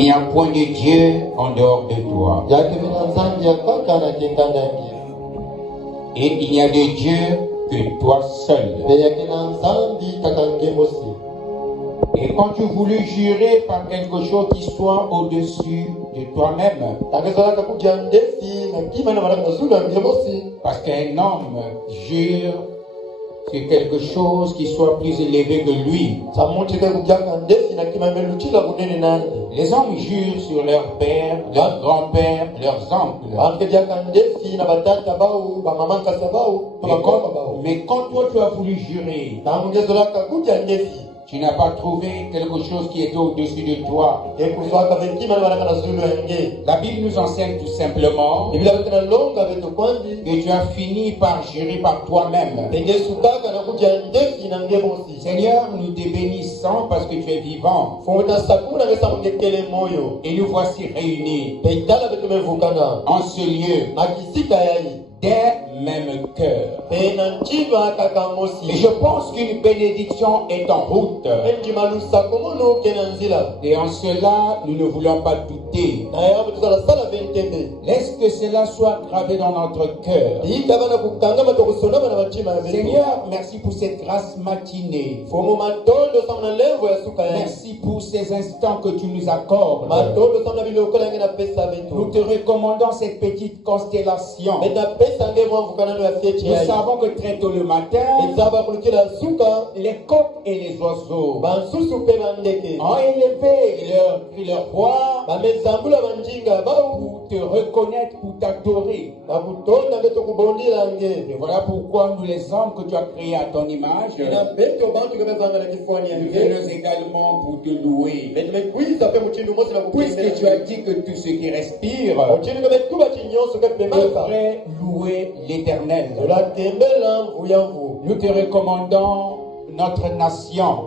Il n'y a point de Dieu en dehors de toi. Et il n'y a de Dieu que toi seul. Et quand tu voulais jurer par quelque chose qui soit au-dessus de toi-même, parce qu'un homme jure sur quelque chose qui soit plus élevé que lui. Les hommes jurent sur leur père, leur grand-père, leurs oncles. Mais quand toi tu as voulu jurer, tu n'as pas trouvé quelque chose qui était au-dessus de toi. La Bible nous enseigne tout simplement que tu as fini par jurer par toi-même. Seigneur, nous te bénissons parce que tu es vivant. Et nous voici réunis en ce lieu d'un même cœur. Et je pense qu'une bénédiction est en route. Et en cela, nous ne voulons pas douter. Laisse que cela soit gravé dans notre cœur. Seigneur, merci pour cette grâce matinée. Merci pour ces instants que tu nous accordes. Nous te recommandons cette petite constellation. Nous savons que très tôt le matin, les coqs et les oiseaux ont élevé leur voix pour te reconnaître, pour t'adorer. Et voilà pourquoi nous, les hommes que tu as créés à ton image, nous venons également pour te louer. Puisque tu as dit que tout ce qui respire devrait louer l'Éternel. Nous te recommandons notre nation.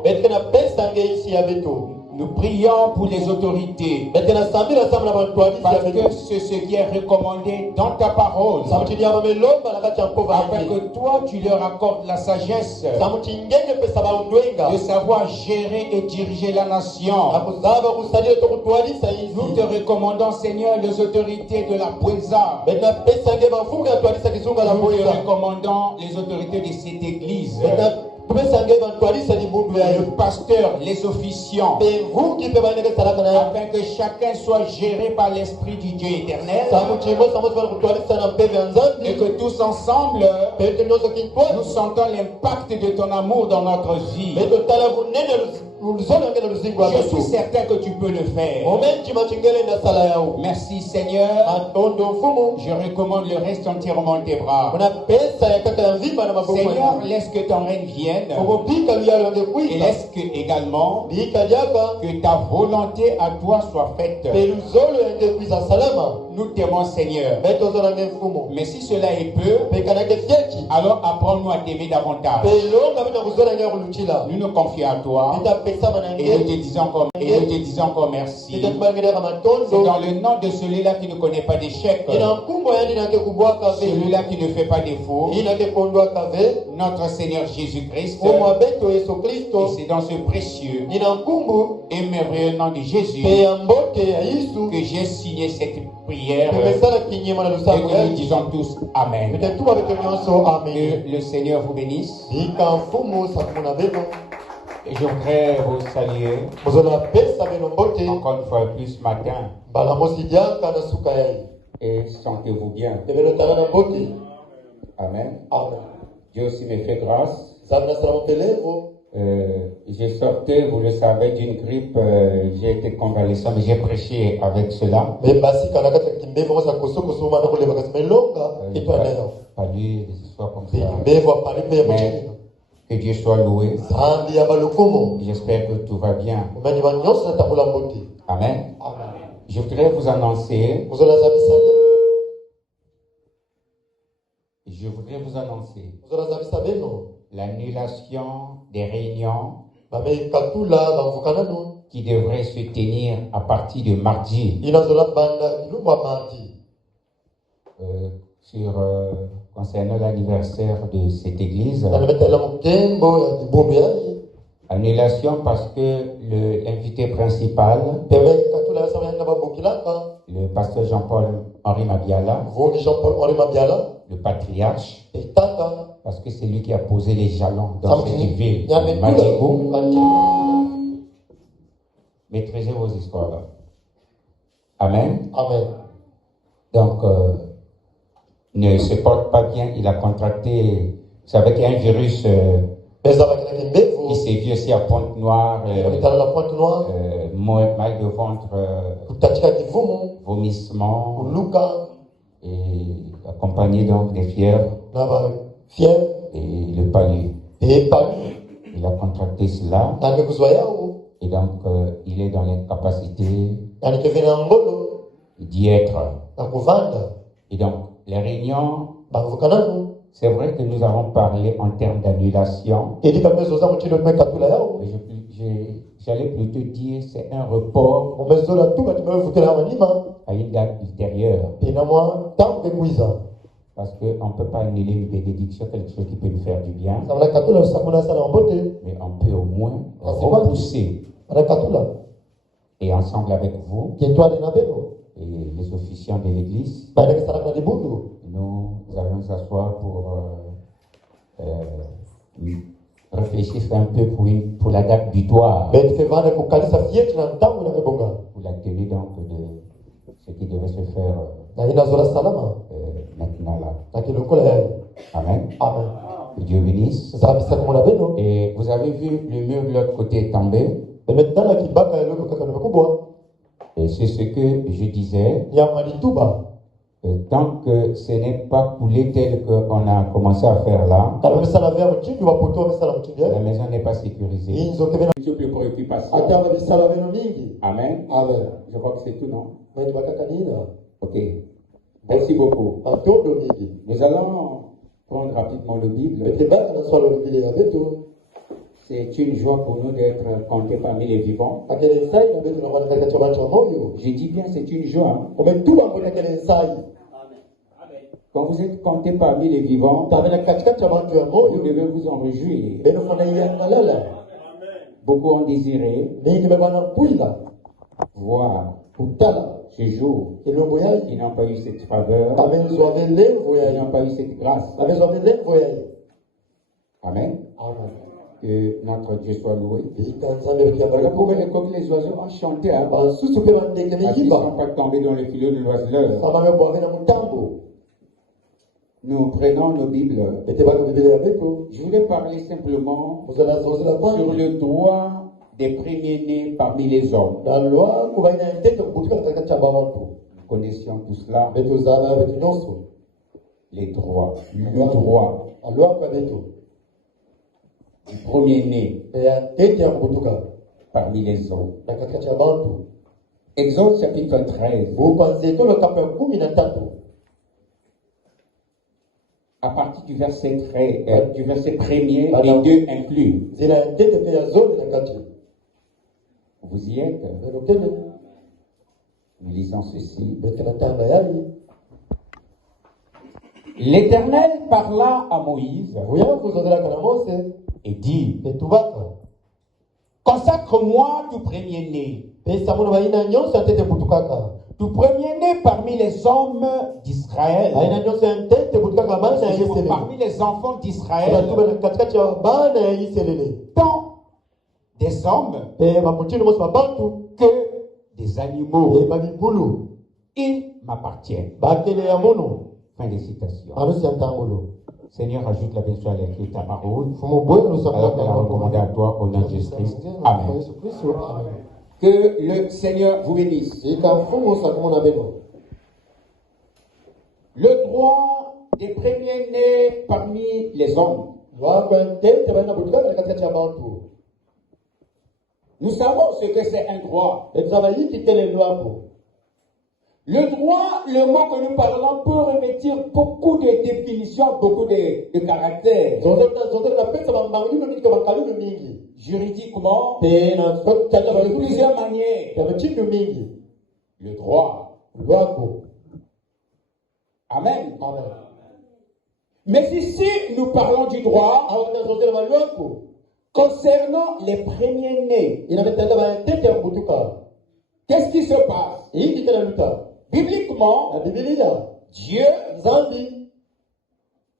Nous prions pour les autorités. Parce que c'est ce qui est recommandé dans ta parole. Afin que toi, tu leur accordes la sagesse de savoir gérer et diriger la nation. Nous te recommandons, Seigneur, les autorités de la Puenza. Nous te recommandons les autorités de cette église. Le pasteur, les officiants, afin que chacun soit géré par l'Esprit du Dieu éternel, et que tous ensemble nous sentons l'impact de ton amour dans notre vie. Je suis certain que tu peux le faire. Merci Seigneur. Je recommande le reste entièrement en tes bras. Seigneur, laisse que ton règne vienne. Et laisse que également que ta volonté à toi soit faite. Nous t'aimons Seigneur. Mais si cela est peu, alors apprends-nous à t'aimer davantage. Nous nous confions à toi. Et nous te disons encore merci. C'est dans le nom de celui-là qui ne connaît pas d'échec, celui-là qui ne fait pas défaut, notre Seigneur Jésus-Christ. Et c'est dans ce précieux et merveilleux nom de Jésus que j'ai signé cette prière et que nous disons tous Amen. Que le Seigneur vous bénisse. Et je voudrais vous saluer encore une fois plus ce matin. Et sentez-vous bien. Amen. Dieu aussi me fait grâce. J'ai sorti, vous le savez, d'une grippe. J'ai été convalescent, mais j'ai prêché avec cela. Fallu que ce soit comme ça. Mais que Dieu soit loué. J'espère que tout va bien. Amen. Je voudrais vous annoncer. L'annulation des réunions qui devraient se tenir à partir de mardi. Concernant l'anniversaire de cette église, Annulation parce que l'invité principal, le pasteur Jean-Paul-Henri Mabiala, le patriarche, parce que c'est lui qui a posé les jalons dans cette ville, Madjigou. Maîtrisez vos histoires. Amen. Amen. Donc, ne se porte pas bien. Il a contracté, vous savez qu'il y a un virus qui s'est vu aussi à Pointe-Noire, mal de ventre, vomissement, et accompagné donc des fièvres et le palu. Il a contracté cela. Et donc, il est dans l'incapacité d'y être. Et donc, les réunions, c'est vrai que nous avons parlé en termes d'annulation. J'allais plutôt dire c'est un report à une date ultérieure. Parce qu'on ne peut pas annuler une bénédiction, quelque chose qui peut nous faire du bien. Mais on peut au moins repousser. Et ensemble avec vous, et les officiants de l'église, nous allons nous asseoir pour réfléchir un peu pour la date butoir. Pour la tenue donc de ce qui devait se faire maintenant là. Amen. Amen. Que Dieu bénisse. Et vous avez vu le mur de l'autre côté tomber. Et c'est ce que je disais. Tant que ce n'est pas coulé tel qu'on a commencé à faire là, la maison n'est pas sécurisée. De préoccupation. Amen. Je crois que c'est tout, non? Ok. Merci beaucoup. Nous allons prendre rapidement le Bible. C'est une joie pour nous d'être comptés parmi les vivants. Je dis bien, c'est une joie. Quand vous êtes comptés parmi les vivants, vous devez vous en réjouir. Beaucoup ont désiré voir ce jour. Ils n'ont pas eu cette faveur. Ils n'ont pas eu cette grâce. Amen. Que notre Dieu soit loué. Voilà pourquoi comme les oiseaux ont chanté, parce qu'ils ne sont pas tombés dans le filet de l'oiseleur. Nous prenons nos Bibles. Je voulais parler simplement sur le droit des premiers-nés parmi les hommes. Nous connaissions tout cela. Les droits. Le droit du premier-né parmi les hommes. Exode chapitre 13. À partir du verset 13, du verset premier, les deux inclus. Vous y êtes? Nous lisons ceci. L'Éternel parla à Moïse et dit: consacre-moi tout premier-né. Tout premier-né parmi les hommes d'Israël, parmi les enfants d'Israël, tant des hommes que des animaux, ils m'appartiennent. Fin de citation. Seigneur, ajoute la bénédiction à l'écrit ta parole, alors qu'elle a recommandé à toi au nom de Jésus-Christ. Amen. Que le Seigneur vous bénisse. Le droit des premiers-nés parmi les hommes. Nous savons ce que c'est un droit. Le droit, le mot que nous parlons peut revêtir beaucoup de définitions, beaucoup de caractères. Juridiquement, de plusieurs manières. Le droit. Amen. Mais ici, nous parlons du droit concernant les premiers-nés. Qu'est-ce qui se passe? Bibliquement, Dieu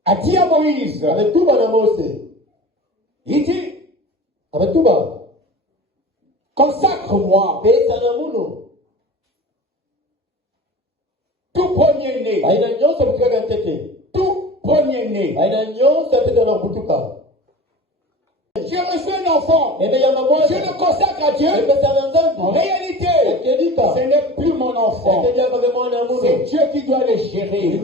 a dit à Moïse, il dit, consacre-moi tout premier-né. Tout premier-né. J'ai reçu un enfant. Je le consacre à Dieu. En réalité, ce n'est plus mon enfant. C'est Dieu qui doit le gérer.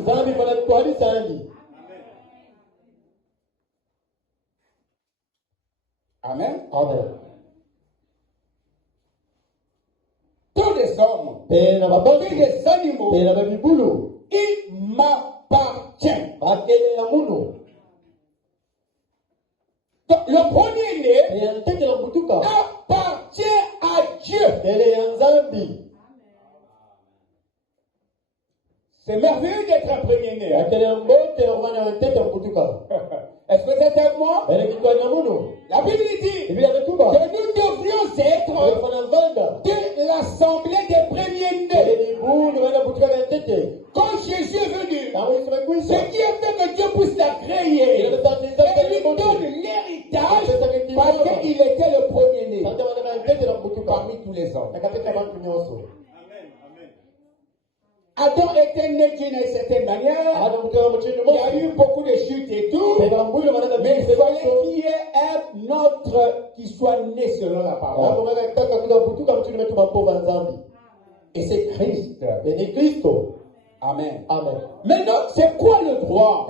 Amen. Amen. Tous les hommes, tous les animaux, ils m'appartiennent. Donc, le premier-né appartient à Dieu. C'est merveilleux d'être un premier-né. Est-ce que c'est avec moi? La Bible dit que nous devrions être de l'assemblée des premiers-nés. Quand Jésus est venu, ce qui a fait que Dieu puisse la créer et lui donne l'héritage parce qu'il était le premier-né parmi tous les hommes. Adam était né d'une certaine manière. Il y a eu beaucoup de chutes et tout. Mais il fallait qu'il y ait un autre qui soit né selon la parole. Et c'est Christ. Amen. Amen. Maintenant, c'est quoi le droit?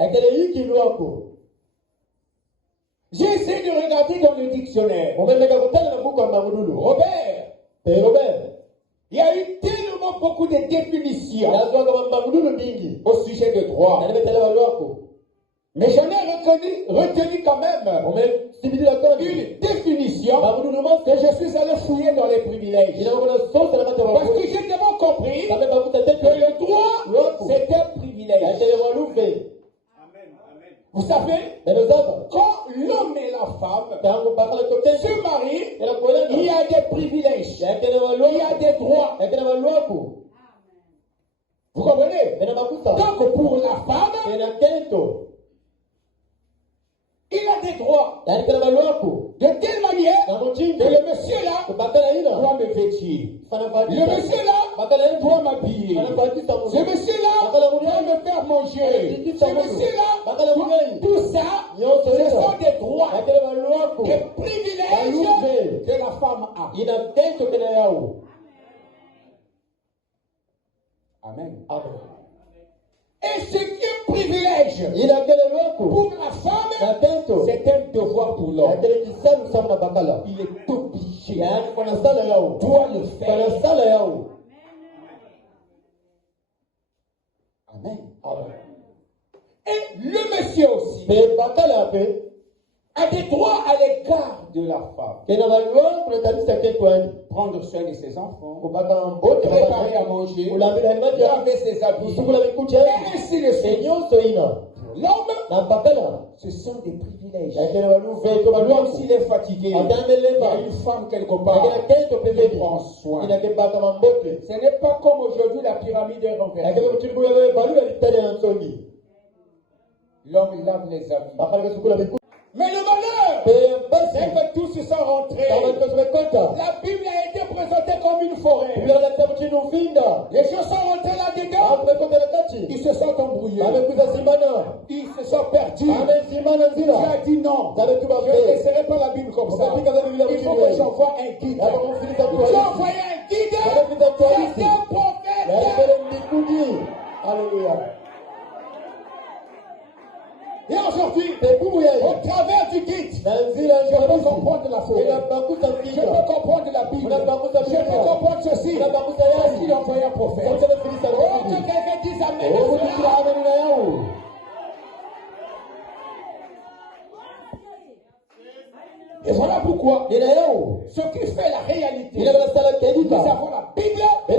J'ai essayé de regarder dans le dictionnaire. Robert. Il y a eu tellement beaucoup de définitions au sujet de droit. Mais j'en ai retenu quand même une définition que je suis allé fouiller dans les privilèges. Parce que j'ai tellement compris que le droit, c'est un privilège. Vous savez, quand l'homme et la femme se marient, il y a des privilèges, il y a des droits. Vous comprenez? Donc pour la femme, il a des droits. De telle manière que le monsieur là doit me vêtir. Le monsieur là doit m'habiller. Ce monsieur là doit me faire manger. Ce monsieur là, tout ça, ce sont des droits, des privilèges que la femme a. Amen. Et ce qui est privilège pour la femme, c'est un devoir pour l'homme. Il est obligé. Doit le faire. Amen. Et le monsieur aussi a des droits à l'égard de la femme. Prendre soin de ses enfants, préparer à manger, laver ses habits, et ainsi de suite. L'homme, ce sont des privilèges. L'homme, s'il est fatigué, il y a une femme quelque part qui prend soin. Ce n'est pas comme aujourd'hui la pyramide est renversée. L'homme lave les habits. Mais le malheur, c'est que tous se sont rentrés. La Bible a été présentée comme une forêt. Les gens sont rentrés là-dedans. Ils se sont embrouillés. Ils se sont perdus. Tu as dit non. Je ne laisserai pas la Bible comme ça. Il faut que j'envoie un guide. J'ai envoyé un guide. C'est un prophète. Alléluia. Et aujourd'hui, au travers du guide, je peux comprendre la foi. Je peux comprendre la Bible. Je peux comprendre ceci. Parce qu'il a envoyé un prophète. Oh, que quelqu'un dise Amen. Et voilà pourquoi ce qui fait la réalité, nous avons la Bible, nous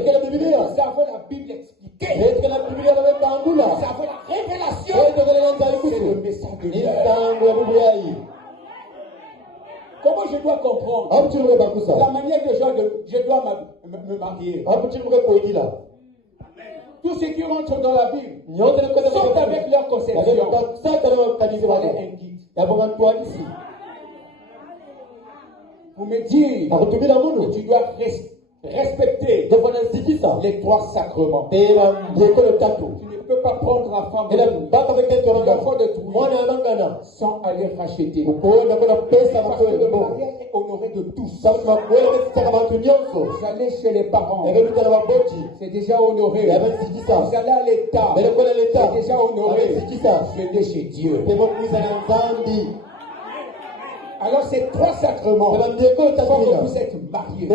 avons la Bible expliquée, nous avons la révélation, c'est le message de Dieu. Comment je dois comprendre la manière que je dois me marier. Tous ceux qui rentrent dans la Bible sortent avec leur conception. Il fallait un guide. Pour me dire que tu dois respecter les 3 sacrements. Tu ne peux pas prendre la femme de sans aller racheter. Parce que le mariage est honoré de tous. Vous allez chez les parents, c'est déjà honoré. Vous allez à l'État, c'est déjà honoré. Venez chez Dieu. Alors ces 3 sacrements font que vous êtes mariés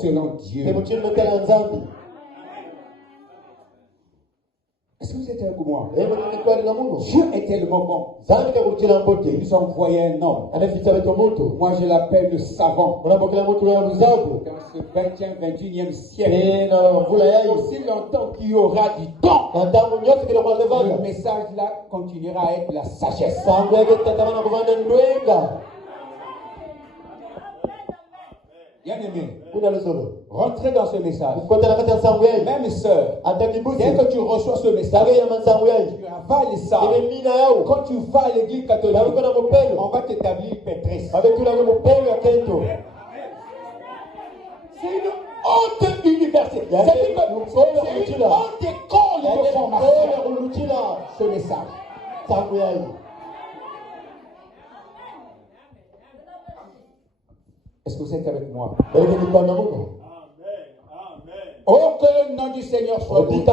selon Dieu. Est-ce que vous êtes avec moi? Dieu est tellement bon. Il nous a envoyé un homme. Moi je l'appelle le savant. Dans ce 20e, 21e siècle, aussi longtemps qu'il y aura du temps, le message là continuera à être la sagesse. Bien aimé, rentrez dans ce message. Même sœur, dès que tu reçois ce message, tu avales ça. Quand tu vas à l'église catholique, on va t'établir pétresse. C'est une haute université. C'est une haute école de formation. Ce message. Est-ce que vous êtes avec moi? Oh, que le nom du Seigneur soit béni.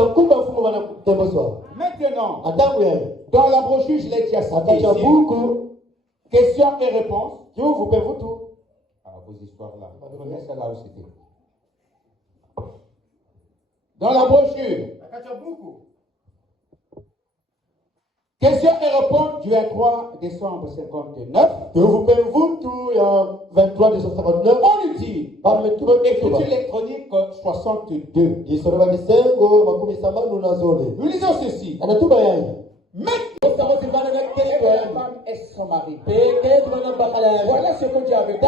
Maintenant, dans la brochure, je l'ai déjà cité ici. Questions et réponses. Alors, vos histoires là. Laisse là où c'était. Dans la brochure. Questions et réponses du 23 décembre 59. On lui dit, écriture électronique 62. Nous lisons ceci. Maintenant, la femme est son mari. Voilà ce que Dieu avait dit.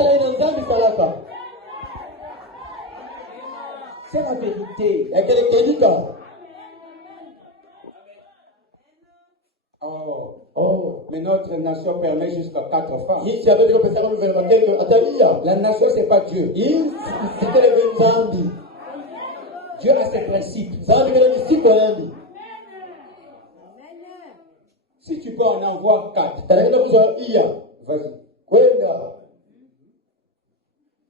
C'est la vérité. Oh, mais notre nation permet jusqu'à 4 femmes. La nation, c'est pas Dieu. Dieu a ses principes. Si tu peux en avoir 4, vas-y.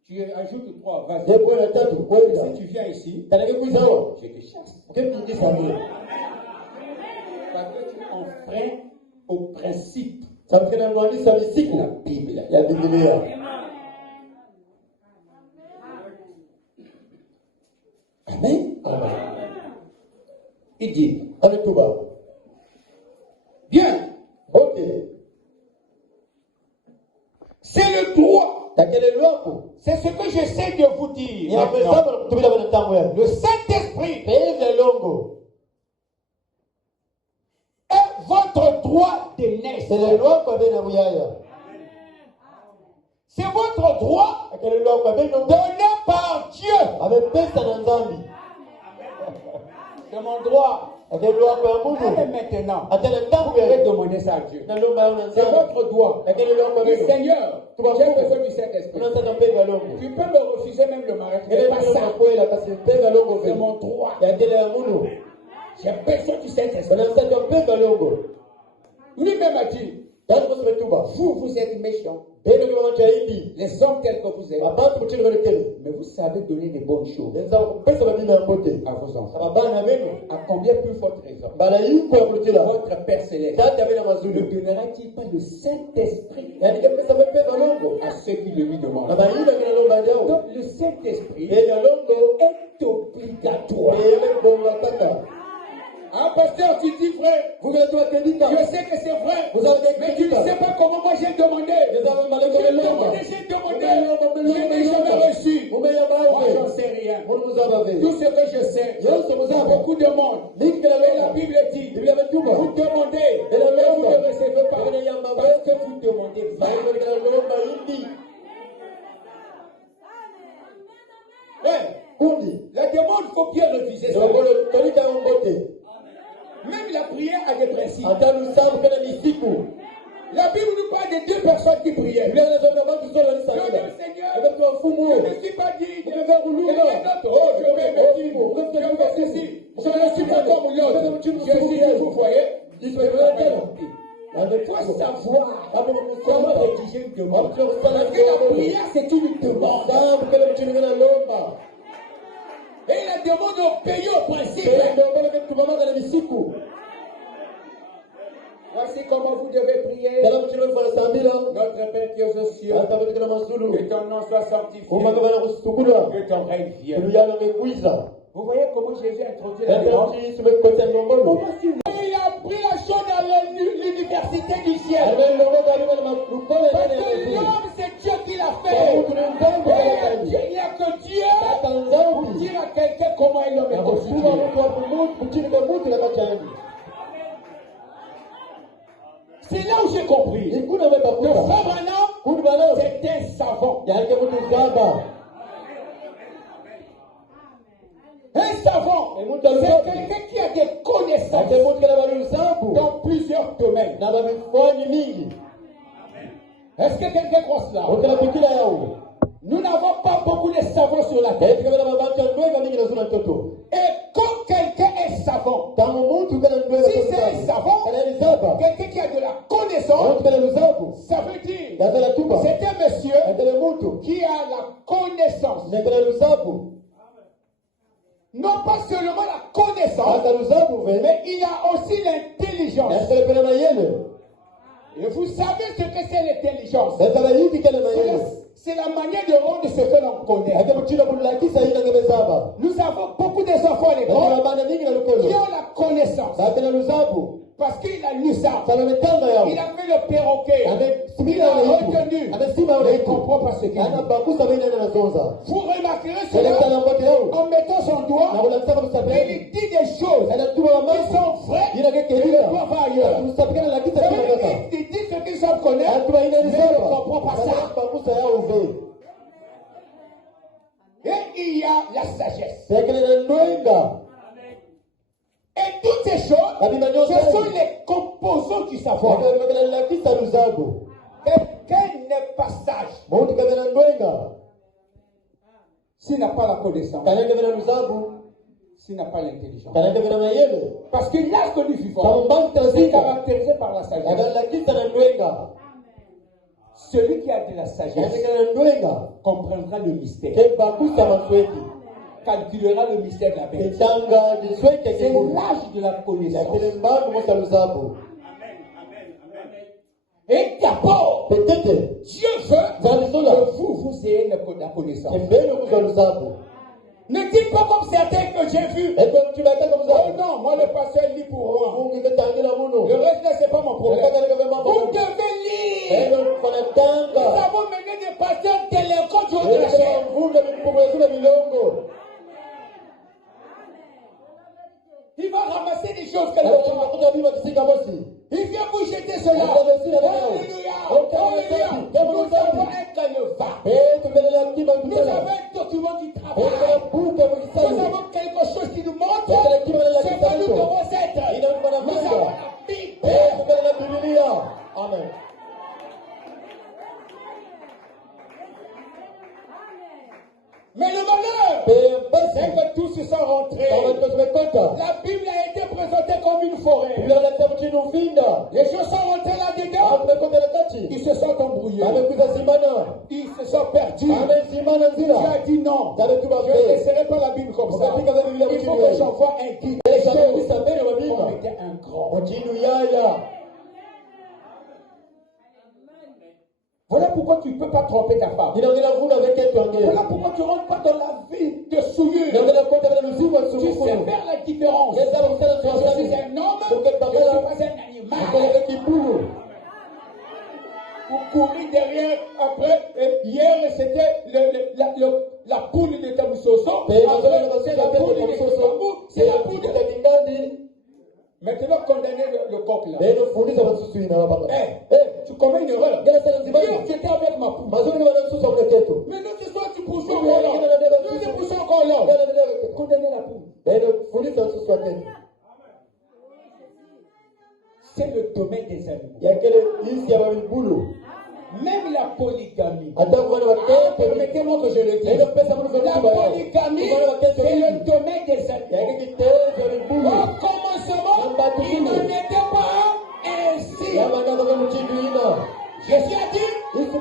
Tu ajoutes 3, vas-y. Si tu viens ici, je te chasse. Parce que tu enfreins au principe. La Bible. Amen. Il dit. Bien. Ok. C'est le droit. C'est ce que j'essaie de vous dire. Le Saint-Esprit votre droit de naissance. C'est votre droit donné par Dieu. C'est mon droit. Mais maintenant, vous pouvez demander ça à Dieu. C'est votre droit. Le Seigneur, j'ai besoin du Saint-Esprit. Tu peux me refuser même le mariage. C'est pas ça. C'est mon droit. J'ai besoin du Saint-Esprit. Lui-même a dit, vous êtes méchants. Les hommes tels que vous êtes. Mais vous savez donner des bonnes choses à vos enfants. À combien plus forte raison votre Père Céleste ne donnera-t-il pas le Saint-Esprit à ceux qui le lui demandent? Donc le Saint-Esprit est obligatoire. Ah, pasteur, tu dis vrai. Je sais que c'est vrai. Mais tu ne sais pas comment moi j'ai demandé. J'ai demandé. Je n'ai jamais reçu. Moi, j'en sais rien. Tout ce que je sais, beaucoup de monde. Et la Bible dit, vous demandez, et vous ne recevez pas. Parce que vous demandez. La demande, il faut bien refuser ça. Même la prière a des principes. La Bible nous parle de deux personnes qui priaient. Seigneur, je ne suis pas digne. Je vais suis pas comme l'autre. Je suis vous voyez. Il faut savoir comment rédiger une demande. Parce que la prière, c'est une demande. Et la demande est payée au principe. Voici comment vous devez prier. Notre Père qui est aux cieux, que ton nom soit sanctifié, que ton règne vienne. Vous voyez comment Jésus a introduit la demande. Il a pris la chose à l'université du ciel. Parce que l'homme, c'est Dieu qui l'a fait. Il n'y a que Dieu pour dire à quelqu'un comment il l'homme est constitué. C'est là où j'ai compris. Le frère Branham, c'est un savant. Un savant, c'est quelqu'un qui a des connaissances dans plusieurs domaines. Est-ce que quelqu'un croit cela? Nous n'avons pas beaucoup de savants sur la terre. Et quand quelqu'un est savant, si c'est un savant, quelqu'un qui a de la connaissance, ça veut dire c'est un monsieur qui a la connaissance. Non pas seulement la connaissance, mais il a aussi l'intelligence. Et vous savez ce que c'est l'intelligence? C'est la manière de rendre ce que l'on connaît. Nous avons beaucoup d'enfants à l'école qui ont la connaissance. Parce qu'il a lu ça. Il a fait le perroquet. Il a retenu. Mais il ne comprend pas ce qu'il dit. Vous remarquerez cela en mettant son doigt. Et il dit des choses qui sont vraies et qui doivent ailleurs. Il dit ce qu'ils savent connaître, mais il ne comprend pas ça. Et il y a la sagesse. Et toutes ces choses, ce sont les composants du savoir. Quelqu'un n'est pas sage s'il n'a pas la connaissance, s'il n'a pas l'intelligence. Parce que l'âge que nous vivons est caractérisé par la sagesse. Celui qui a de la sagesse comprendra le mystère, calculera le mystère de la vérité. C'est l'âge de la connaissance. Et d'abord, Dieu veut que vous ayez la connaissance. Ne dites pas comme certains que j'ai vu. Oh non, moi le pasteur lit pour moi. Le reste là, c'est pas mon problème. Vous devez lire. Nous avons mené des pasteurs délinquants du haut de la chair. Il va ramasser des choses quelque part. Il vient vous jeter cela. Alléluia. Alléluia. Nous avons un canevas. Nous avons un document du travail. Nous avons quelque chose qui nous montre ce que nous devons être. Nous avons la Bible. Amen. Mais le malheur, c'est que tous se sont rentrés. La Bible a été présentée comme une forêt. Les gens sont rentrés là-dedans. Ils se sont embrouillés. Ils se sont perdus. Tu as dit non. Je ne laisserai pas la Bible comme ça. Il faut que j'envoie un guide. Les choses ont été un grand. Voilà pourquoi tu ne peux pas tromper ta femme. Voilà pourquoi tu ne rentres pas dans la vie de souillure. Tu sais faire la différence. Je suis un homme, je ne suis pas un animal. Vous courez derrière, après, hier c'était la poule de Tamoussoso. C'est la poule de Tamoussoso. C'est la poule de Tamoussoso. Maintenant, condamner le coq là. Tu commets une erreur. Hier, j'étais avec ma poule. Maintenant, tu soit tu pousses encore là. Tu pousses encore là. Condamner la poule. C'est le domaine des animaux. Même la polygamie. Permettez-moi que je le dise. La polygamie, c'est le domaine des animaux. Au commencement, il n'en était pas ainsi. Jésus a dit, ce que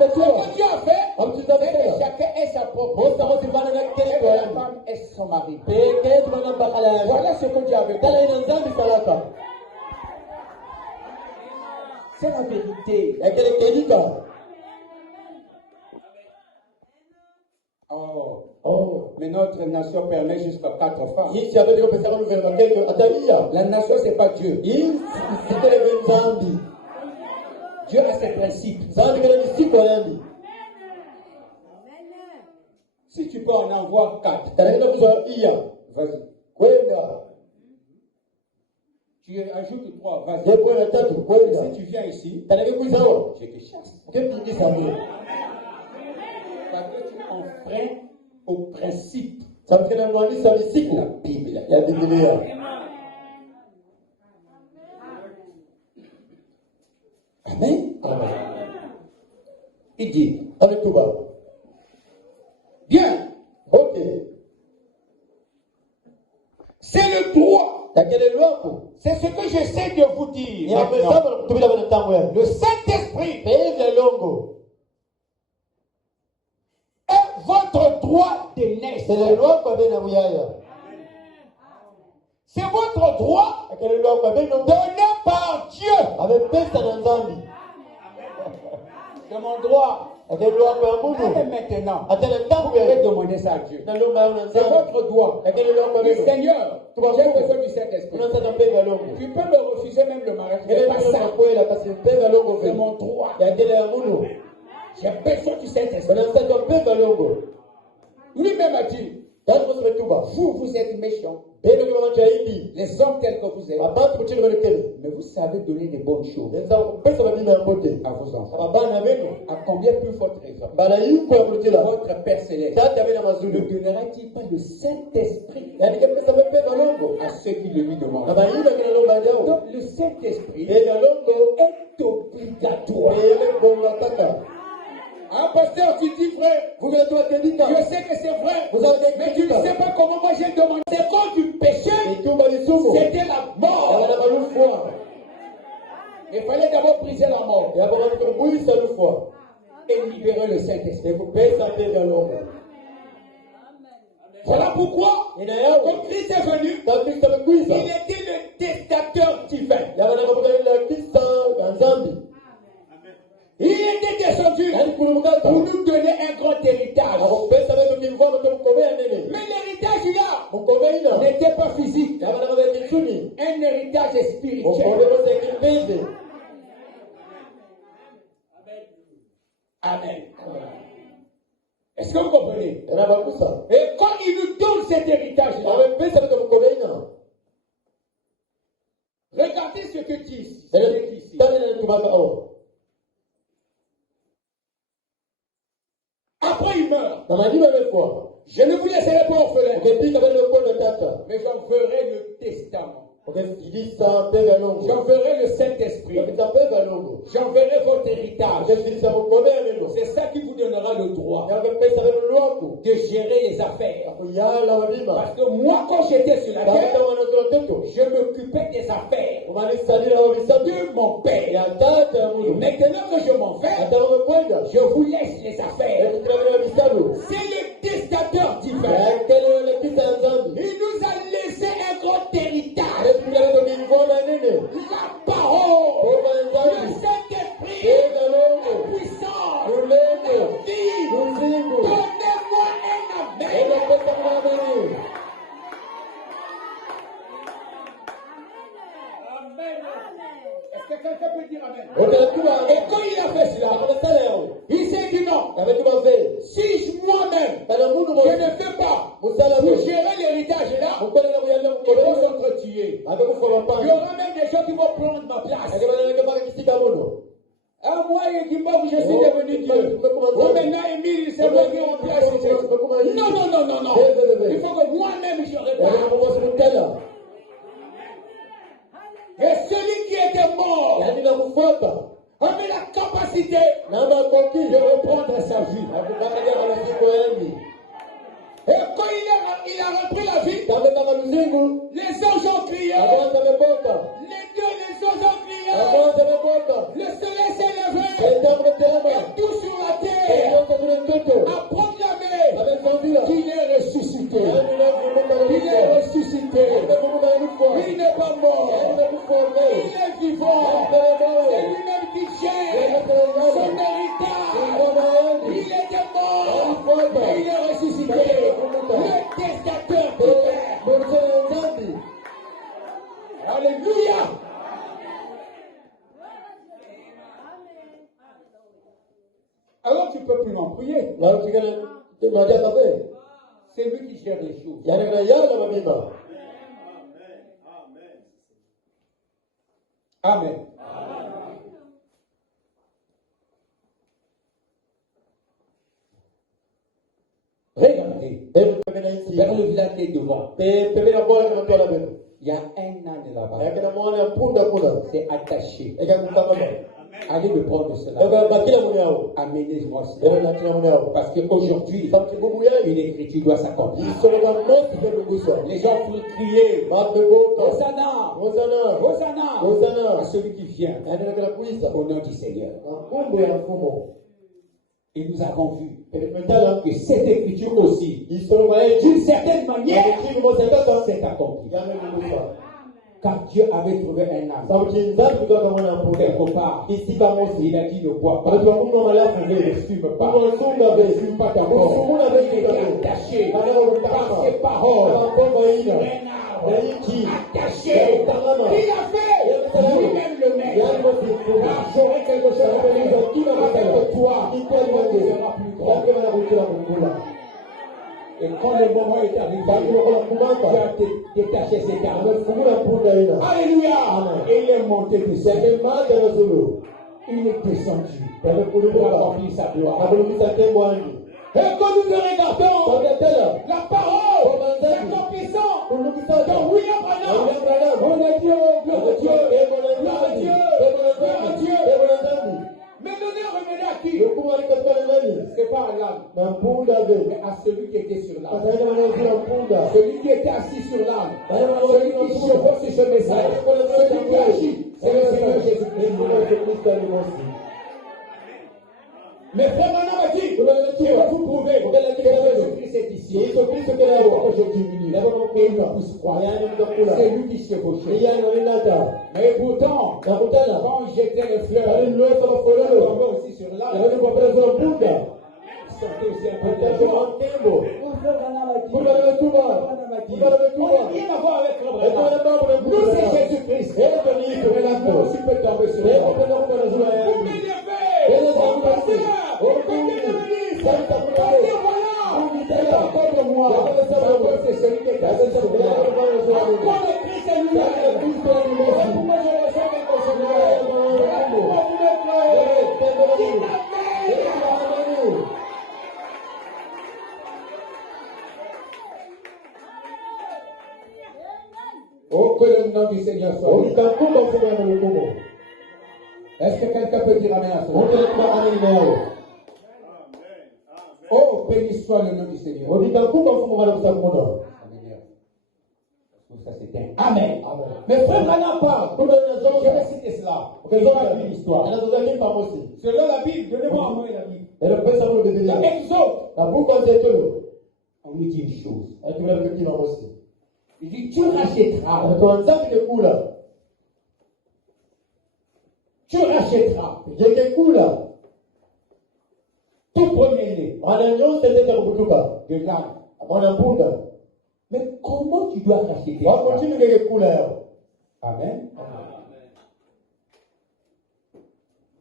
Dieu a fait, c'est que chacun ait sa propre femme. Et que la femme ait son mari. Voilà ce que Dieu avait fait. C'est la vérité. Oh, mais notre nation permet jusqu'à 4 femmes. La nation, c'est pas Dieu. Dieu a ses principes. Si tu peux en avoir 4, vas-y. Tu ajoutes 3, vas-y. Si tu viens ici, je te chasse. Parce que tu enfreins au principe. La Bible. Amen. Il dit, bien, ok. C'est le droit. C'est ce que j'essaie de vous dire. Le Saint-Esprit est votre droit de naissance. C'est votre droit donné par Dieu. C'est mon droit. Et maintenant, vous pouvez demander ça à Dieu. C'est votre droit. Le Seigneur, j'ai besoin du Saint-Esprit. Tu peux me refuser même le mariage. C'est pas ça. C'est mon droit. J'ai besoin du Saint-Esprit. Lui-même a dit, vous êtes méchants. Les hommes tels que vous êtes. Mais vous savez donner des bonnes choses à vos enfants. À combien plus forte raison votre Père Céleste ne donnera-t-il pas le Saint-Esprit à ceux qui le lui demandent? Donc le Saint-Esprit est obligatoire. Ah, pasteur, tu dis vrai. Je sais que c'est vrai. Mais tu ne sais pas comment moi j'ai demandé. C'est quoi du péché? C'était la mort. Il fallait d'abord briser la mort. Et libérer le Saint-Esprit. Voilà pourquoi, quand Christ est venu, il était le testateur divin. Il était descendu pour nous donner un grand héritage. Mais l'héritage là n'était pas physique. Un héritage spirituel. Amen. Est-ce que vous comprenez? Et quand il nous donne cet héritage là, regardez ce que dit ici. Après il meurt. Je ne vous laisserai pas orphelin, mais j'enverrai le testament. J'enverrai le Saint-Esprit. J'enverrai votre héritage. C'est ça qui vous donnera le droit de gérer les affaires. Parce que moi, quand j'étais sur la terre, je m'occupais des affaires de mon Père. Maintenant que je m'en vais, je vous laisse les affaires. C'est le testateur divin. Il nous a laissé un grand héritage. La parole, le Saint-Esprit, la puissance, la vie. Donnez-moi un amen. Est-ce que quelqu'un peut dire amen? Et quand il a fait cela, il s'est dit non. Si moi-même, je ne fais pas pour gérer l'héritage là, ils vont s'entretuer. Il y aura même des gens qui vont prendre ma place. À moi et Kimbaku, je suis devenu Dieu. Oh, maintenant, Émile, c'est moi qui remplace Dieu. Non, non, non, non, non. Il faut que moi-même je répare. Et celui qui était mort avait la capacité de reprendre sa vie. Et quand il a repris la vie, les anges ont crié. Les dieux, les anges ont crié. Le soleil s'est levé. Et tout sur la terre a proclamé qu'il est ressuscité. Il est ressuscité. Il n'est pas mort. Il est vivant. C'est lui-même qui gère son héritage. Il était mort. Et il est ressuscité. Le testateur du Père. Alléluia. Alors tu ne peux plus m'en prier. C'est lui qui gère les choses. Amen. Regardez, vers le village qui est devant. Il y a un âne là-bas. C'est attaché. Allez me prendre cela. Amenez-moi cela. Parce qu'aujourd'hui, une écriture doit s'accomplir. Les gens vont crier Hosanna, Hosanna, Hosanna à celui qui vient au nom du Seigneur. Et nous avons vu que cette écriture aussi, d'une certaine manière, s'est accomplie. Car Dieu avait trouvé un âme. Quelque part, il a dit ne bois pas. Ne fume pas. Ne fume pas d'abord. Il était attaché par ses paroles. Attaché. Il a fait lui-même le maître. Car j'aurai quelque chose à faire avec toi. Tu seras plus grand. Et quand le moment est arrivé, tu as détaché ses gardes. Alléluia. Et il est monté du ciel. Il est descendu pour accomplir sa gloire. Et quand nous regardons la parole d'accomplissant de William Branham, on a dit oh, gloire à Dieu, gloire à Dieu, gloire à Dieu. Mais l'honneur revenait à qui? C'est pas à l'âne, mais à celui qui était sur l'âne. Celui qui était assis sur l'âne. Celui qui chevauche ce message. Celui qui agit. C'est le Seigneur Jésus-Christ. Mais frère Manon a dit, je vais vous prouver que Jésus-Christ est ici. Et je diminue. Et il ne pousse pas. C'est lui qui se chevauchait. Mais pourtant, quand j'étais les fleurs, il tombait aussi sur l'âne. Il sortait aussi un peu de joie. On n'a rien à voir avec Abraham. Nous, c'est Jésus-Christ. Mais la mort aussi peut tomber sur l'âne. Vous m'énervez. C'est celui qui est assis sur l'âne. Encore le Christ est lui-même. Pourquoi je reçois quelque chose de pourquoi vous me croyez? Oh, que le nom du Seigneur soit. Est-ce que quelqu'un peut dire Amen à cela? Oh, béni soit le nom du Seigneur. Ça c'est un Amen. Mais frère Branham parle. Je vais citer cela. Il va dire l'histoire. Selon la Bible, donnez-moi en main la Bible. Dans Exode, on nous dit une chose. Il dit tu rachèteras. Tu rachèteras. Tout premier-né de l'âne. Mais comment tu dois racheter ça? Amen.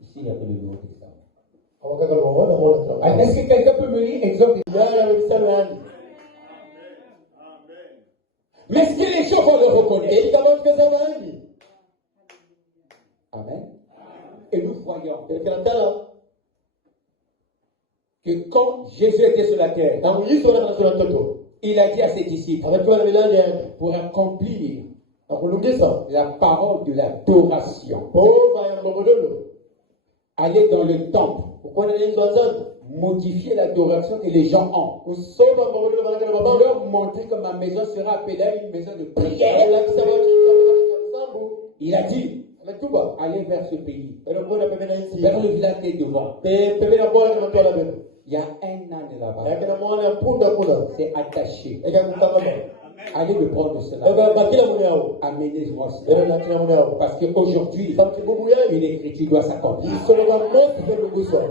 Ici, il y a que le Nouveau Testament. Est-ce que quelqu'un peut me lire Exode? Mais est-ce que les gens vont le reconnaître? Amen. Et nous voyons que quand Jésus était sur la terre, il a dit à ses disciples, pour accomplir la parole de l'adoration, aller dans le temple, modifier l'adoration que les gens ont, pour leur montrer que ma maison sera appelée une maison de prière. Il a dit, allez vers ce pays, vers le village qui est devant. Il y a un âne là-bas. C'est attaché. Allez me prendre cela. Amenez-moi cela. Parce qu'aujourd'hui, une écriture doit s'accomplir.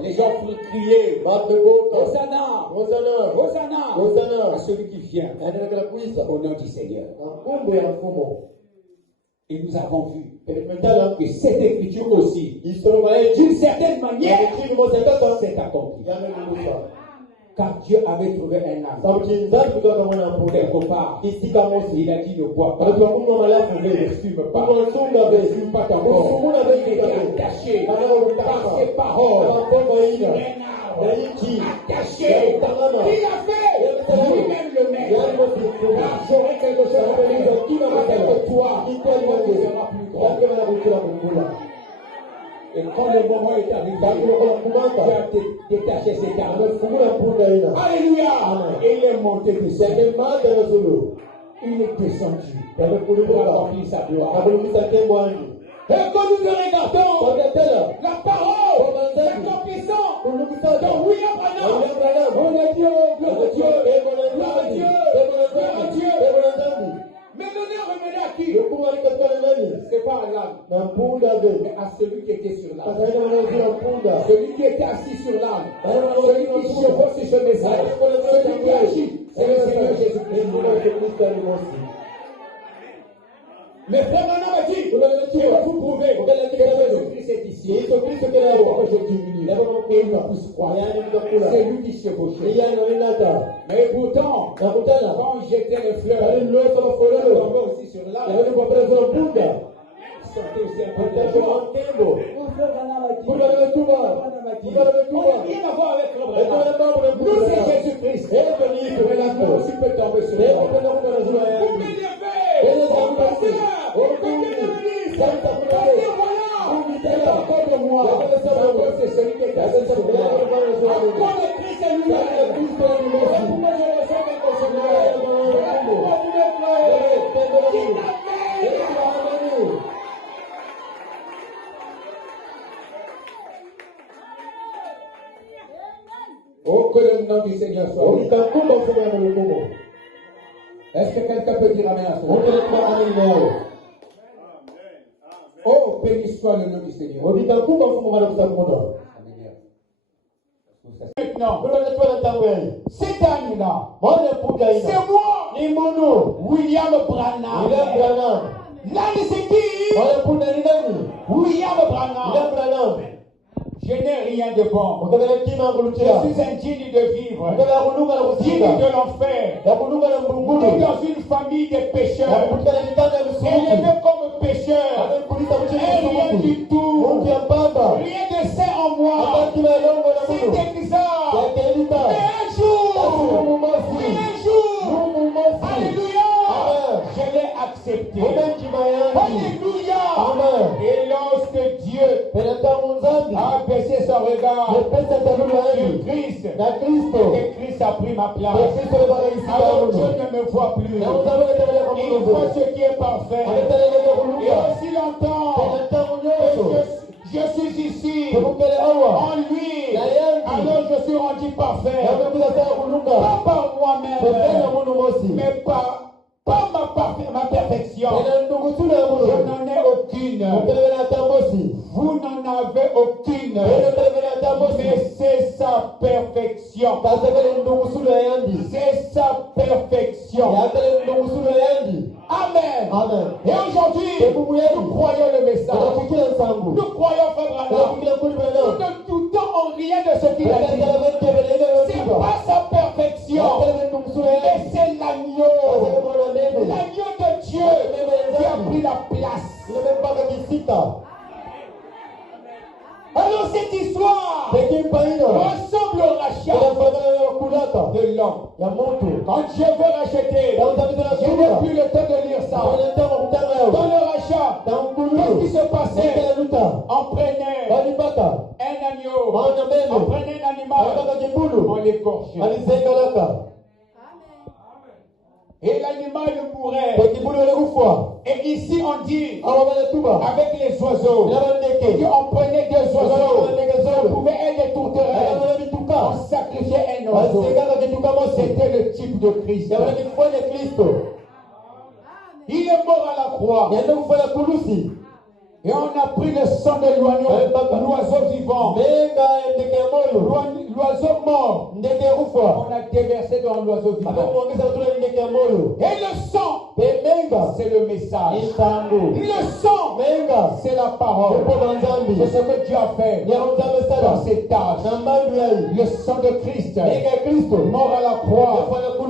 Les gens vont crier Hosanna, Hosanna, Hosanna, Hosanna à celui qui vient au nom du Seigneur. Et nous avons vu que cette écriture aussi, d'une certaine manière, s'est accomplie. Car Dieu avait trouvé un âme. Quelque part, il a dit ne bois pas. Ne fume pas. Ne fume pas ta mort. Il était attaché par ses paroles. Attaché. Il a fait lui-même le maître. Car j'aurai quelque chose à faire. Qui va me toi? Qui ne sera plus grand. Et quand le moment est arrivé, tu as détaché ses gardes. Alléluia! Et il est monté dessus. Il est descendu pour accomplir sa gloire. Et quand nous regardons la parole s'accomplissant dans William Branham, on a Dieu, gloire à Dieu, gloire à Dieu, gloire à Dieu. Mais l'honneur revenait à qui? C'est pas à l'âne, mais à celui qui était sur l'âne. Celui qui était assis sur l'âne. Celui qui chevauche ce message. Celui qui agit. C'est le Seigneur Jésus-Christ. Mais frère Branham a dit, je vais vous prouver que Jésus-Christ est ici. Pourquoi je diminue? Et il ne pousse pas. C'est lui qui chevauchait. Mais pourtant, quand j'étais les fleurs, il tombait aussi sur l'âne. Il sortait aussi un peu de joie. Frère Branham a dit, on n'a rien à voir avec frère Branham. Nous, c'est Jésus-Christ. Mais la foi aussi peut tomber sur l'âne. Vous m'énervez. C'est celui qui est assis sur l'âne. Encore le Christ est lui-même. Oh, que le nom du Seigneur soit. Est-ce que quelqu'un peut dire amen à cela? Oh, béni soit le nom du Seigneur. Maintenant, cet âne-là, c'est moi, William Branham. L'âne, c'est qui? William Branham. Je n'ai rien de bon. Je suis indigne de vivre. Digne de l'enfer. Né dans une famille de pécheurs. Élevé comme pécheur. Et rien du tout. Rien de saint en moi. C'est exact. Mais un jour. Alléluia. Je l'ai accepté. Alléluia. Et lorsque Dieu a baissé son regard sur Christ, et Christ a pris ma place, alors Dieu ne me voit plus. Il voit ce qui est parfait. Et aussi longtemps que je suis ici en lui, alors je suis rendu parfait. Pas par moi-même, mais par ma perfection. Je n'en ai aucune. Vous n'en avez aucune. Mais c'est sa perfection. C'est sa perfection. Amen. Et aujourd'hui, nous croyons le message. Nous croyons Frère Branham. Nous ne doutons en rien de ce qu'il a dit. C'est pas sa perfection, mais c'est l'agneau. L'agneau de Dieu qui a pris la place. Alors ressemble au rachat de l'homme. Quand Dieu veut racheter, je n'ai plus le temps de lire ça. Dans le rachat, qu'est-ce qui se passait? On prenait un agneau, on prenait un animal, on l'écorchait. Et l'animal mourait. Et ici on dit avec les oiseaux. On prenait des oiseaux. On pouvait être des tourterelles. On sacrifiait un oiseau. C'était le type de Christ. Il est mort à la croix. Et on a pris le sang de l'oiseau vivant. L'oiseau mort. On a déversé dans l'oiseau vivant. Et le sang, c'est le message. Le sang, c'est la parole. C'est ce que Dieu a fait dans ces tâches. Le sang de Christ, mort à la croix,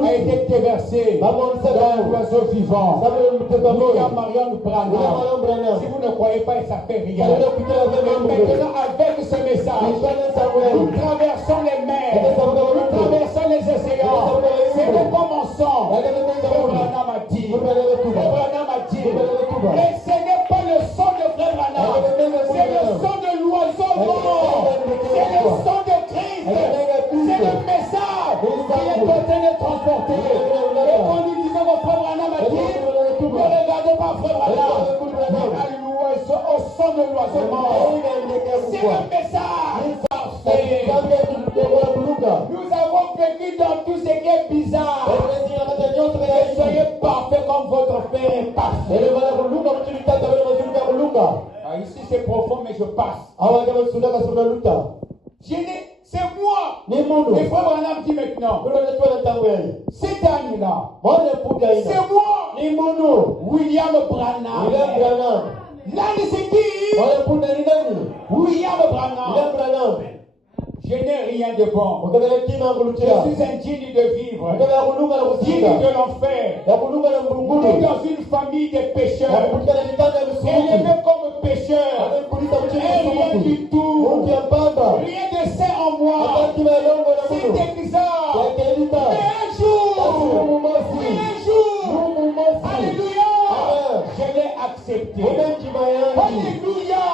a été déversé dans l'oiseau vivant. Nous, Marion Branham, si vous ne croyez pas, ça fait rien. Maintenant, avec ce message, nous traversons les mers, nous traversons les océans. C'est nous commençons. Frère Branham a dit, mais ce n'est pas le sang de Frère Branham, c'est le sang de l'oiseau mort, c'est le sang de Christ, c'est le message qui est en train de transporter. Et quand nous disons que Frère Branham a dit, ne regardez pas Frère Branham, au son de l'oiseau mort. C'est le message parfait. Nous avons vécu dans tout ce qui est bizarre. Et soyez parfaits comme votre Père est parfait. Ici c'est profond, mais je passe. C'est moi. Les frères Branham dit maintenant, cette année-là, c'est moi, William Branham. Là, c'est qui? William Branham. Je n'ai rien de bon. Je suis indigne de vivre. Digne de l'enfer. Né dans une famille de pécheurs. Élevé comme pécheur. Et rien du tout. Rien de saint en moi. C'est bizarre. Mais un jour. Alléluia. Je l'ai accepté. Alléluia.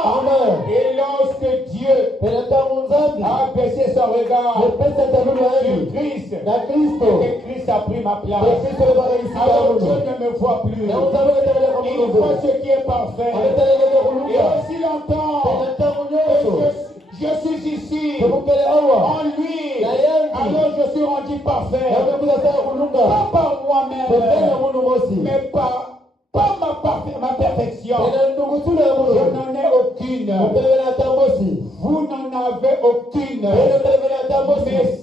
Et lorsque Dieu a baissé son regard sur Christ, et Christ a pris ma place, alors Dieu ne me voit plus. Il voit ce qui est parfait. Et aussi longtemps que je suis ici en lui, alors je suis rendu parfait. Pas par moi-même, mais par ma perfection. Je n'en ai aucune. Vous n'en avez aucune. Mais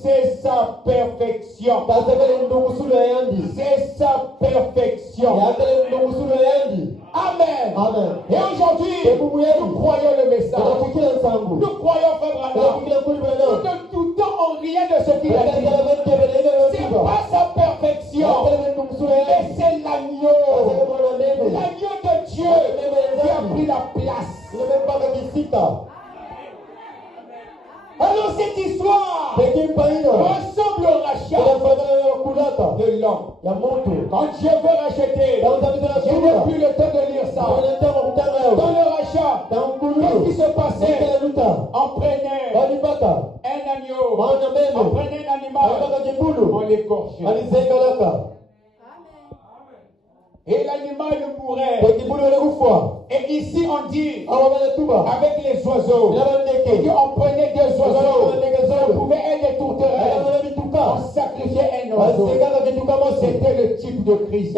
c'est sa perfection. C'est sa perfection. Amen. Et aujourd'hui, nous croyons le message. Nous croyons Frère Branham. Nous ne doutons en rien de ce qu'il a dit. C'est pas sa perfection, mais c'est l'agneau. L'agneau de Dieu qui a pris la place. Alors cette histoire ressemble au rachat de l'homme. Quand Dieu veut racheter, je n'ai plus le temps de lire ça. Dans le rachat, qu'est-ce qui se passait? On prenait un agneau, on prenait un animal, on l'écorchait. Et l'animal mourait. Et ici on dit avec les oiseaux. On prenait des oiseaux. On pouvait être des tourterelles. On sacrifiait un oiseau. C'était le type de Christ.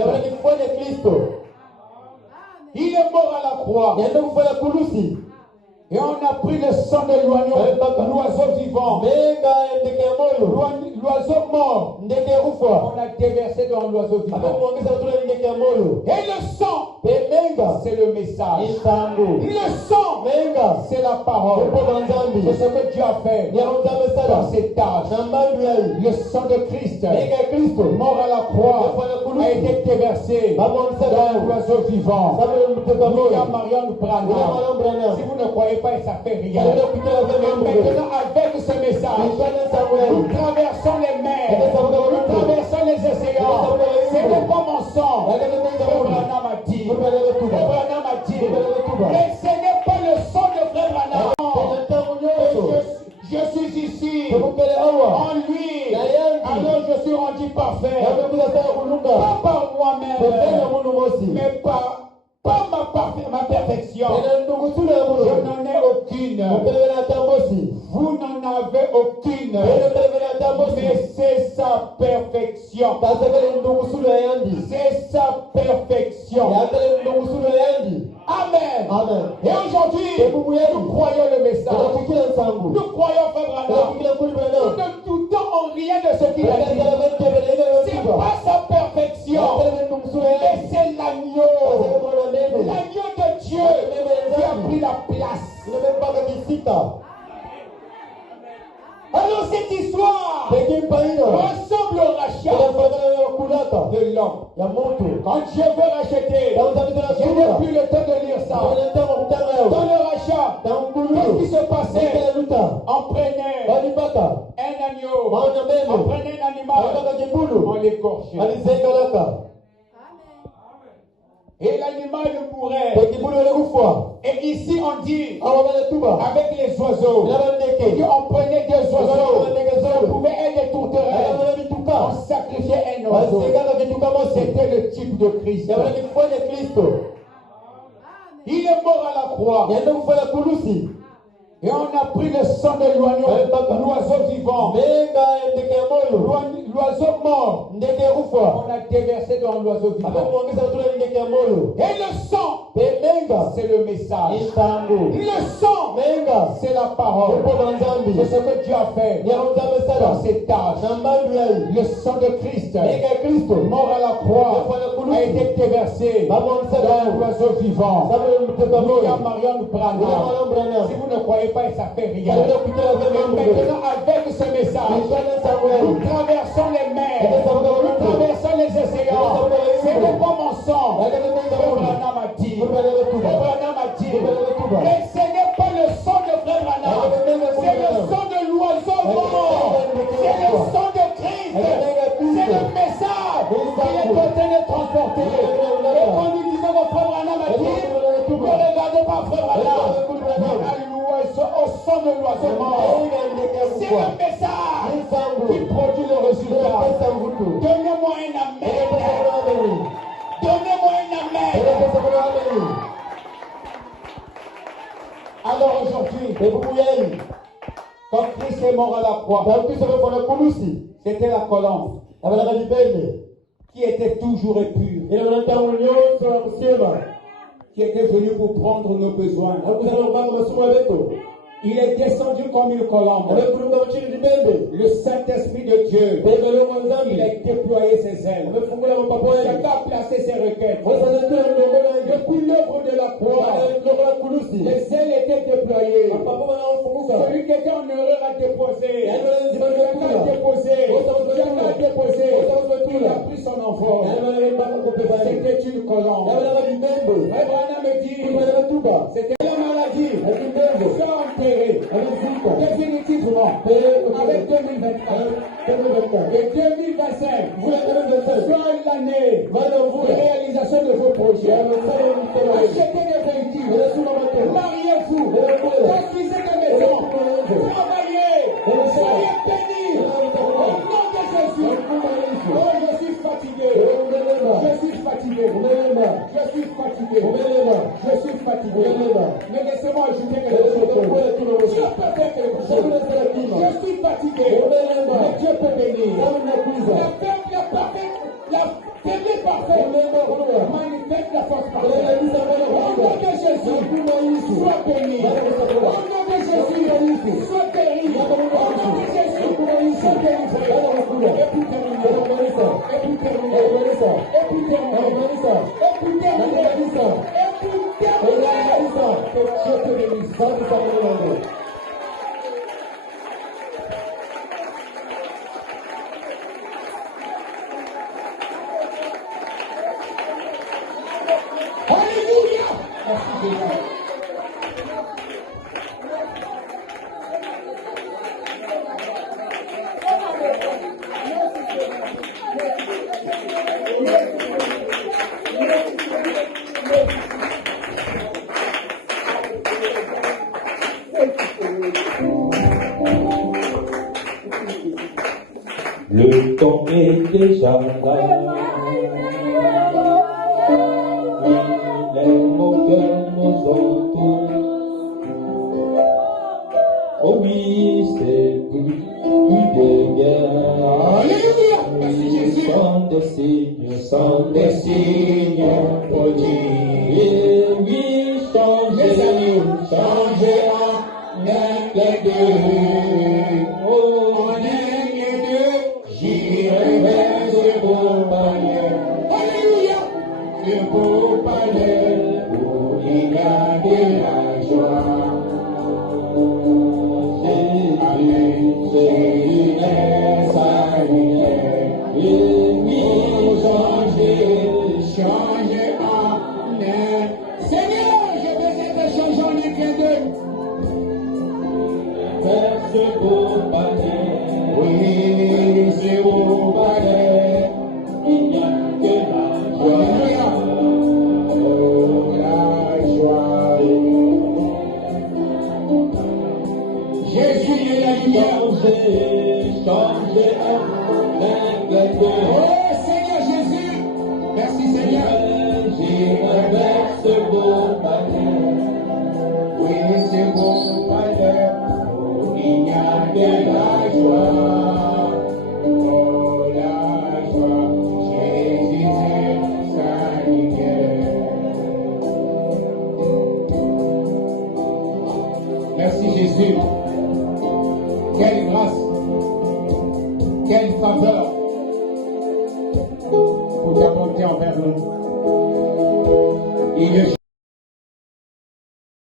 Il est mort à la croix. Et on a pris le sang de l'oiseau vivant. L'oiseau mort. On a déversé dans l'oiseau vivant. Et le sang, c'est le message. Le sang, c'est la parole. C'est ce que Dieu a fait dans cet âge. Le sang de Christ, mort à la croix, a été déversé dans l'oiseau vivant. William Marion Branham. Si vous ne croyez pas, ça fait rien. Et maintenant, avec ce message, nous traversons les mers, nous traversons les océans. Ce n'est pas mon sang. Frère Branham a dit. Et ce n'est pas le sang de Frère Branham. Je suis ici en lui. Alors je suis rendu parfait. Pas par moi-même, mais par ma perfection. Je n'en ai aucune. Vous n'en avez aucune. Mais c'est sa perfection. C'est sa perfection. Amen. Et aujourd'hui, nous croyons le message. Nous croyons Frère Branham. Nous ne doutons en rien de ce qu'il a dit. C'est pas sa perfection, mais c'est l'agneau. L'agneau de Dieu qui a pris la place. Alors cette histoire ressemble au rachat de l'homme. Quand Dieu veut racheter, je n'ai plus le temps de lire ça. Dans le rachat, qu'est-ce qui se passait? On prenait un agneau, on prenait un animal, on l'écorchait. Et l'animal mourait. Et ici on dit avec les oiseaux. Et on prenait des oiseaux. On pouvait être des tourterelles. On sacrifiait un oiseau. C'était le type de Christ. Il est mort à la croix. Et on a pris le sang de l'oiseau vivant. L'oiseau mort. On a déversé dans l'oiseau vivant. Et le sang, c'est le message. Le sang, c'est la parole. C'est ce que Dieu a fait dans cet âge. Le sang de Christ, mort à la croix, a été déversé dans l'oiseau vivant. William Marion Branham. Si vous ne croyez pas, ça fait rien. Et maintenant, avec ce message, nous traversons les mers, nous traversons les océans. Ce n'est pas mon sang. Frère Branham a dit. Et ce n'est pas le sang de Frère Branham, c'est le sang de l'oiseau mort. C'est le sang de Christ. C'est le message qu'il est en train de transporter. Et quand nous disons que Frère Branham a dit, ne regardez pas Frère Branham, au sang de l'oiseau mort. C'est le message qui produit le résultat. Donnez-moi un amen. Donnez-moi un amen. Alors aujourd'hui, quand Christ est mort à la croix, c'était la colombe qui était toujours épure, qui était venu pour prendre nos besoins. Il est descendu comme une colombe. Le Saint-Esprit de Dieu, il a déployé ses ailes. Chacun a placé ses requêtes. Depuis l'œuvre de la croix, les ailes étaient déployées. Celui qui était en erreur a déposé. Chacun a déposé. Il a pris son envol. C'était une colombe. Abraham me dit, c'était la maladie. Définitivement avec 2024 et 2025 soit l'année de réalisation de vos projets. Achetez des véhicules, mariez-vous, construisez des maisons, travaillez, soyez bénis au nom de Jésus. Oh, je suis fatigué. Mais laissez-moi ajouter quelque chose. Dieu peut faire quelque chose. Je suis fatigué. Mais Dieu peut bénir. La faiblesse parfaite manifeste la force parfaite. Au nom de Jésus, sois béni. Au nom de Jésus, sois guéri. Au nom de Jésus, sois délivré. Et puis terminer. Alléluia. Merci Jésus. Le temps est déjà là. Les mots que nous entourent. Oh oui, c'est plus de guerre. Alléluia. Merci Jésus. Sans des signes prodiges. Et oui, changez en un oh, j'irai vers ce beau palais. Alléluia. Ce beau palais où il y a de la joie. Jésus est sa lumière. Et oui, changez en un. Seigneur, je veux être changé en un clin d'œil. Vers ce beau palais. Oui, ce beau palais. Il n'y a que la joie. Oh, la joie. Jésus est la lumière. Changez en un clin d'œil. Oh Seigneur Jésus. Merci Seigneur. J'irai vers ce beau palais. Oui, ce beau palais. Il n'y a que la joie. Oh, la joie. Jésus est sa lumière. Merci Jésus. Quelle grâce. Quelle faveur. Pour ta bonté envers nous. Il est